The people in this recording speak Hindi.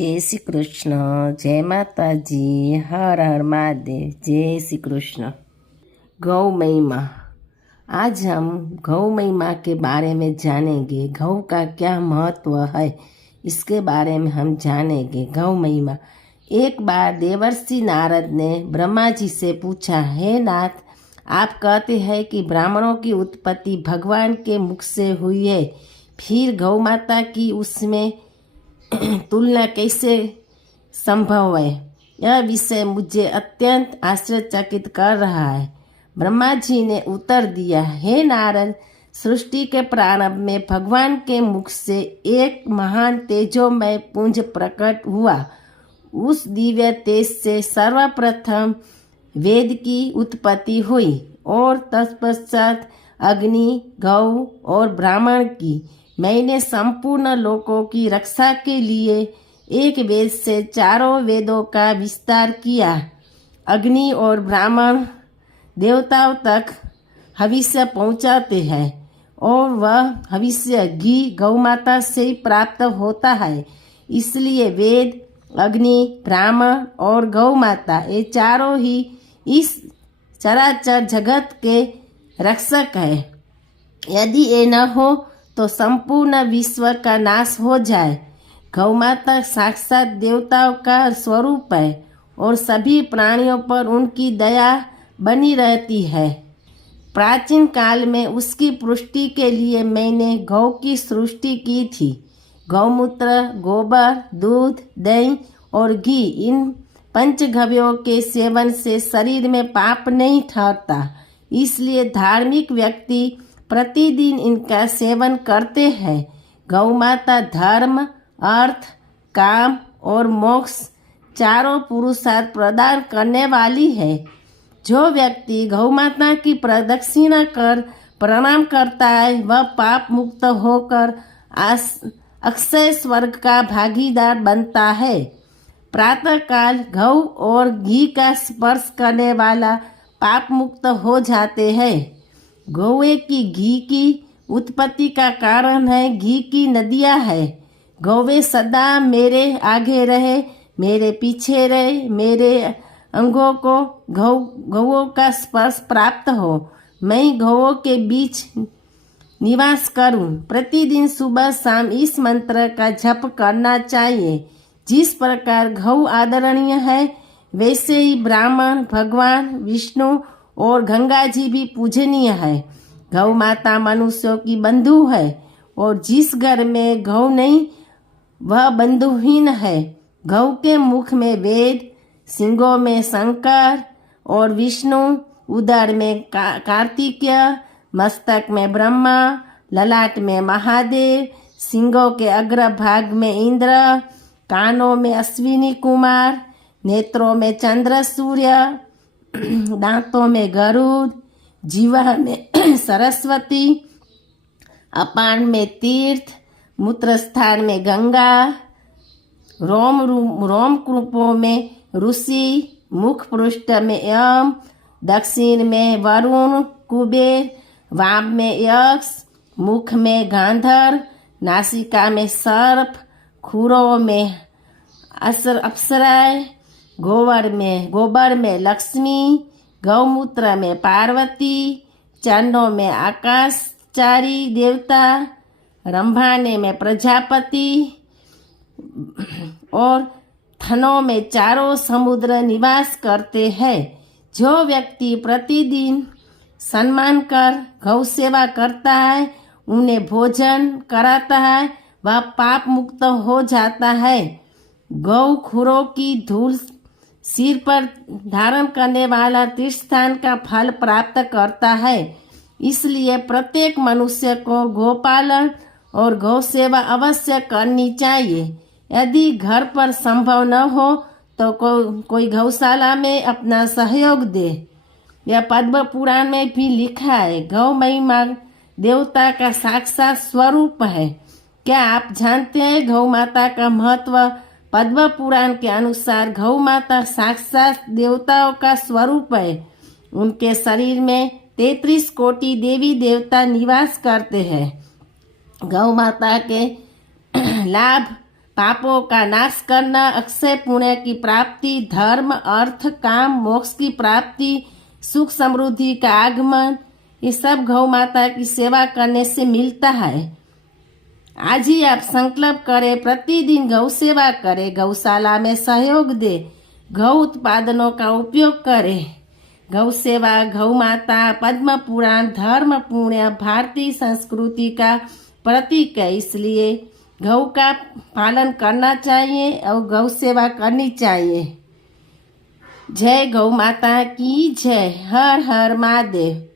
जय श्री कृष्ण, जय माता जी, हर हर महादेव। जय श्री कृष्ण। गौ महिमा। आज हम गौ महिमा के बारे में जानेंगे। गौ का क्या महत्व है इसके बारे में हम जानेंगे। गौ महिमा। एक बार देवर्षि नारद ने ब्रह्मा जी से पूछा, हे नाथ, आप कहते हैं कि ब्राह्मणों की उत्पत्ति भगवान के मुख से हुई है, फिर गौ माता की उसमें तुलना कैसे संभव है? यह विषय मुझे अत्यंत आश्चर्यचकित कर रहा है। ब्रह्मा जी ने उत्तर दिया, हे नारद, सृष्टि के प्रारंभ में भगवान के मुख से एक महान तेजोमय पुंज प्रकट हुआ। उस दिव्य तेज से सर्वप्रथम वेद की उत्पत्ति हुई और तत्पश्चात अग्नि, गौ और ब्राह्मण की। मैंने संपूर्ण लोकों की रक्षा के लिए एक वेद से चारों वेदों का विस्तार किया। अग्नि और ब्राह्मण देवताओं तक हविष्य पहुंचाते हैं और वह हविष्य घी गौ माता से ही प्राप्त होता है। इसलिए वेद, अग्नि, ब्राह्मण और गौ माता ये चारों ही इस चराचर जगत के रक्षक है। यदि ये न हो तो संपूर्ण विश्व का नाश हो जाए। गौ माता साक्षात देवताओं का स्वरूप है और सभी प्राणियों पर उनकी दया बनी रहती है। प्राचीन काल में उसकी पुष्टि के लिए मैंने गौ की सृष्टि की थी। गौमूत्र, गोबर, दूध, दही और घी, इन पंचगव्यों के सेवन से शरीर में पाप नहीं ठहरता। इसलिए धार्मिक व्यक्ति प्रतिदिन इनका सेवन करते हैं। गौ माता धर्म, अर्थ, काम और मोक्ष चारों पुरुषार्थ प्रदान करने वाली है। जो व्यक्ति गौ माता की प्रदक्षिणा कर प्रणाम करता है वह पाप मुक्त होकर अक्षय स्वर्ग का भागीदार बनता है। प्रातःकाल गौ और घी का स्पर्श करने वाला पाप मुक्त हो जाते हैं। गौए की घी की उत्पत्ति का कारण है घी की नदियाँ है। गौवे सदा मेरे आगे रहे, मेरे पीछे रहे, मेरे अंगों को गौओं का स्पर्श प्राप्त हो, मैं गौओं के बीच निवास करूं। प्रतिदिन सुबह शाम इस मंत्र का जप करना चाहिए। जिस प्रकार गौ आदरणीय है वैसे ही ब्राह्मण, भगवान विष्णु और गंगा जी भी पूजनीय है। गौ माता मनुष्यों की बंधु है और जिस घर में गौ नहीं वह बंधुहीन है। गौ के मुख में वेद, सिंगों में शंकर और विष्णु, उदर में कार्तिकेय, मस्तक में ब्रह्मा, ललाट में महादेव, सिंगों के अग्रभाग में इंद्र, कानों में अश्विनी कुमार, नेत्रों में चंद्र सूर्य, दांतों में गरुड़, जीवा में सरस्वती, अपान में तीर्थ, मूत्रस्थान में गंगा, रोम कूपों में ऋषि, मुख पृष्ठ में यम, दक्षिण में वरुण कुबेर, वाम में यक्ष, मुख में गांधर, नासिका में सर्प, खुरों में अप्सराएं, गोबर में लक्ष्मी, गौमूत्र में पार्वती, चरणों में आकाशचारी देवता, रंभाने में प्रजापति और थनों में चारों समुद्र निवास करते हैं। जो व्यक्ति प्रतिदिन सम्मान कर गौ सेवा करता है, उन्हें भोजन कराता है, वह पाप मुक्त हो जाता है। गौ खुरों की धूल सिर पर धारण करने वाला तीर्थस्थान का फल प्राप्त करता है। इसलिए प्रत्येक मनुष्य को गौपालन और गौ सेवा अवश्य करनी चाहिए। यदि घर पर संभव न हो तो कोई गौशाला में अपना सहयोग दे। यह पद्म पुराण में भी लिखा है। गौ महिमा देवता का साक्षात स्वरूप है। क्या आप जानते हैं गौ माता का महत्व? पद्म पुराण के अनुसार गौ माता साक्षात देवताओं का स्वरूप है। उनके शरीर में 33 कोटि देवी देवता निवास करते हैं। गौ माता के लाभ पापों का नाश करना, अक्षय पुण्य की प्राप्ति, धर्म, अर्थ, काम, मोक्ष की प्राप्ति, सुख समृद्धि का आगमन, ये सब गौ माता की सेवा करने से मिलता है। आज ही आप संकल्प करें, प्रतिदिन गौ सेवा करें, गौशाला में सहयोग दे, गौ उत्पादनों का उपयोग करें। गौ सेवा, गौ माता, पद्म पुराण, धर्म पुण्य, भारतीय संस्कृति का प्रतीक है, इसलिए गौ का पालन करना चाहिए और गौ सेवा करनी चाहिए। जय गौ माता की जय। हर हर महादेव।